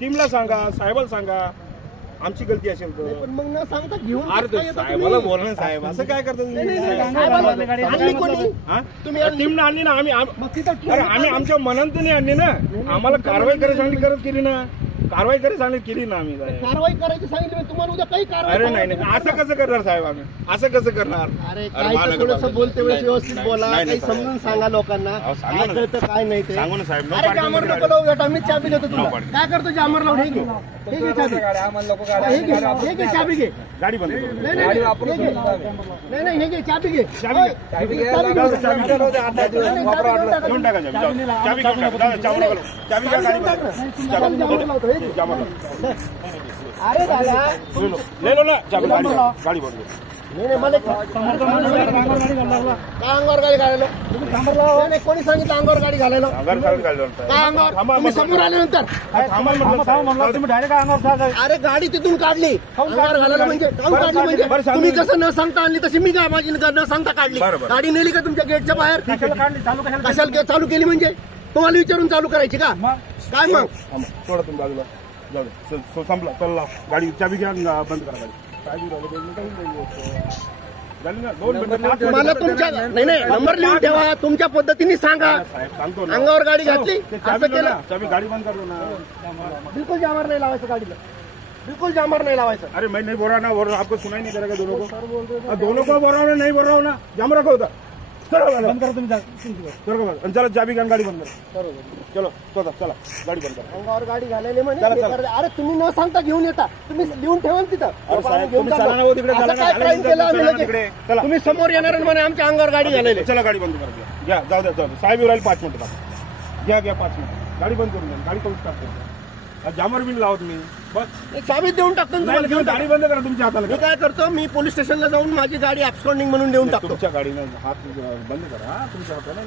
टीमला सांगा, साहेबाला सांगा आमची गलती असेल तर. पण मग न सांगता घेऊन अरे साहेबाला बोलणं साहेब असं काय करतात तुम्ही? टीमने आणली ना आम्ही. अरे आम्ही आमच्या मनात नाही आणली ना, आम्हाला कारवाई करायची सांगली करत केली ना, कारवाई करायची सांगली केली ना आम्ही. कारवाई करायची सांगितली तुम्हाला उद्या काही कारवाई. अरे नाही नाही असं कसं करणार साहेब, आम्ही असं कसं करणार? अरे काय थोडंसं बोलते वेळेस व्यवस्थित बोला, काही समजून सांगा लोकांना काय कळतं काय नाही ते. सांगू ना साहेब. अरे जामर नको लावू बेटा, मी चाबी देतो तुला. काय करतो जामर लावून? हे घे चाबी, हे घे चाबी घे. गाडी बंद करू. नाही नाही हे घे चाबी घे. घेऊन टाका चाबी, घेऊन टाका. चाबी घ्या, गाडी अरे दादा ले लो ना चाबी, गाडी बंद. नाही मला अंगावर गाडी घालायला नाही, कोणी सांगितलं अंगावर गाडी घालायला? काय अंगावर? तुम्ही समोर आल्यानंतर तुम्ही डायरेक्ट अंगावर. अरे गाडी तिथून काढली, अंगावर घालायला म्हणजे तुम्ही जसं न सांगता आणली तशी मी काय माझी न सांगता काढली. गाडी नेली का तुमच्या गेटच्या बाहेर? कशाला चालू केली म्हणजे? तुम्हाला विचारून चालू करायची का काय? मग थोडं तुम्ही बाजूला जाऊ दे, संपला. चल गाडी चाबी घ्या, बंद करा गाडी. मला तुमच्या नाही नंबर लिहून ठेवा, तुमच्या पद्धतीने सांगा. सांगतो ना, अंगावर गाडी घातली असं केलं. चाबी गाडी बंद करतो ना. बिलकुल जामर नहीं लावायचं गाडीला, बिल्कुल जामर नहीं लावायचं. अरे मैं नहीं बोल रहा ना, बोल रहा आपको सुनाई नहीं दे रहा दोनों को? दोनों को बोल रहा हूँ, नहीं बोल रहा हूँ ना. जाम रखो होता. चलो बंद करो तुम्ही. चलो चाबी घ्या, गाडी बंद करो. चलो चला गाडी बंद करा. अंगावर गाडी घालायला म्हणजे अरे तुम्ही न सांगता घेऊन येता, तुम्ही लिहून ठेवा तिथं. तुम्ही समोर येणार म्हणे आमच्या अंगावर गाडी घालायला. चला गाडी बंद करा. घ्या, जाऊ द्या साहेब येऊ राहिले 5 मिनिटं. घ्या 5 मिनिट, गाडी बंद करून द्या. गाडी करून टाकतो. जामर बिन लावत मी बस चाबी देऊन टाकतो तुम्हाला. घेऊन गाडी बंद करा तुमच्या हाताला. मी काय करतो, मी पोलीस स्टेशनला जाऊन माझी गाडी ॲब्स्कॉन्डिंग म्हणून देऊन टाकतो. तुमच्या गाडीनं हात बंद करा, तुमच्या हाताला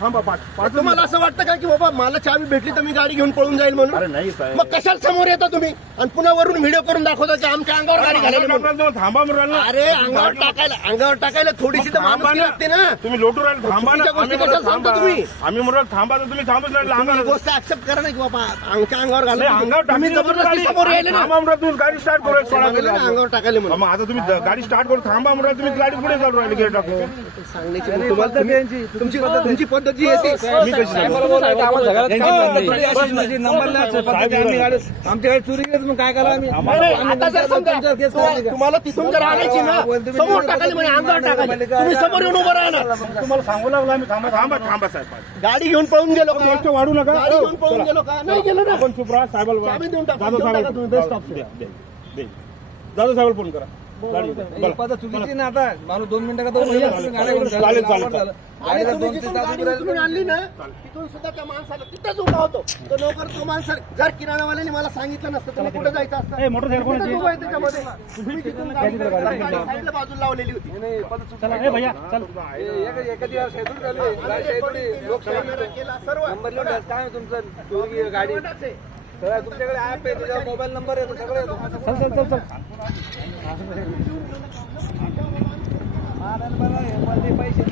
थांबा. 5 तुम्हाला असं वाटतं का की बाबा मला चाबी भेटली तर मी गाडी घेऊन पळून जाईल म्हणून? अरे नाही साहेब, मग कशाला समोर येता तुम्ही आणि पुन्हा वरून व्हिडिओ करून दाखवता की आमच्या अंगावर गाडी घालायला? थांबा म्हणून. अरे अंगावर टाकायला थोडीशी तर माणुसकी लागते ना. तुम्ही लोटू राहिले. थांबा ना, तुम्ही आम्ही म्हणून थांबा तर तुम्ही थांबच राहिले. गोष्ट ऍक्सेप्ट करा नाही की बाबा आमच्या अंगावर घाला. अंगावर तुम्ही जबरदस्ती समोर यायले ना. तुम्ही गाडी स्टार्ट करू अंगावर टाकायला म्हणून. मग आता तुम्ही गाडी स्टार्ट करू, थांबा म्हणून तुम्ही गाडी पुढे चालू राहिली गेट टाकून. सांगण्याची तुमची पद्धत जी येते. आमची गाडी चोरी केली मग काय करा तुम्हाला तिथून जर आणायची ना समोर टाकायला म्हणजे अंगावर टाकायची. तुम्ही समोर येऊन उभं राहा ना. तुम्हाला सांगू लागला मी. थांबा साहेब. गाडी घेऊन पळून गेलो का? गोष्ट वाढू नका. गाडी घेऊन पळून गेलो का? नाही गेलो ना. आपण चुप राहा. साहेबाला चाबी देऊन टाका. जाधव साहेब फोन करा. चुकीची ना आता माणूस 2 मिनिटं तुम्ही आणली ना तिथून सुद्धा त्या माणसाला तिथंच उभा होतो तो नोकर. तो माणूस जर किराणावाल्याने मला सांगितलं नसतं तर कुठे जायचं असतं? मोटरसायकल उभा आहे त्याच्यामध्ये. तुम्ही तिथून गाडी साईडला बाजूला लावलेली होती. काय तुमचं गाडी तुमच्याकडे ऍप आहे, त्याच्यावर मोबाईल नंबर येतो, सगळं येतो. चल पैसे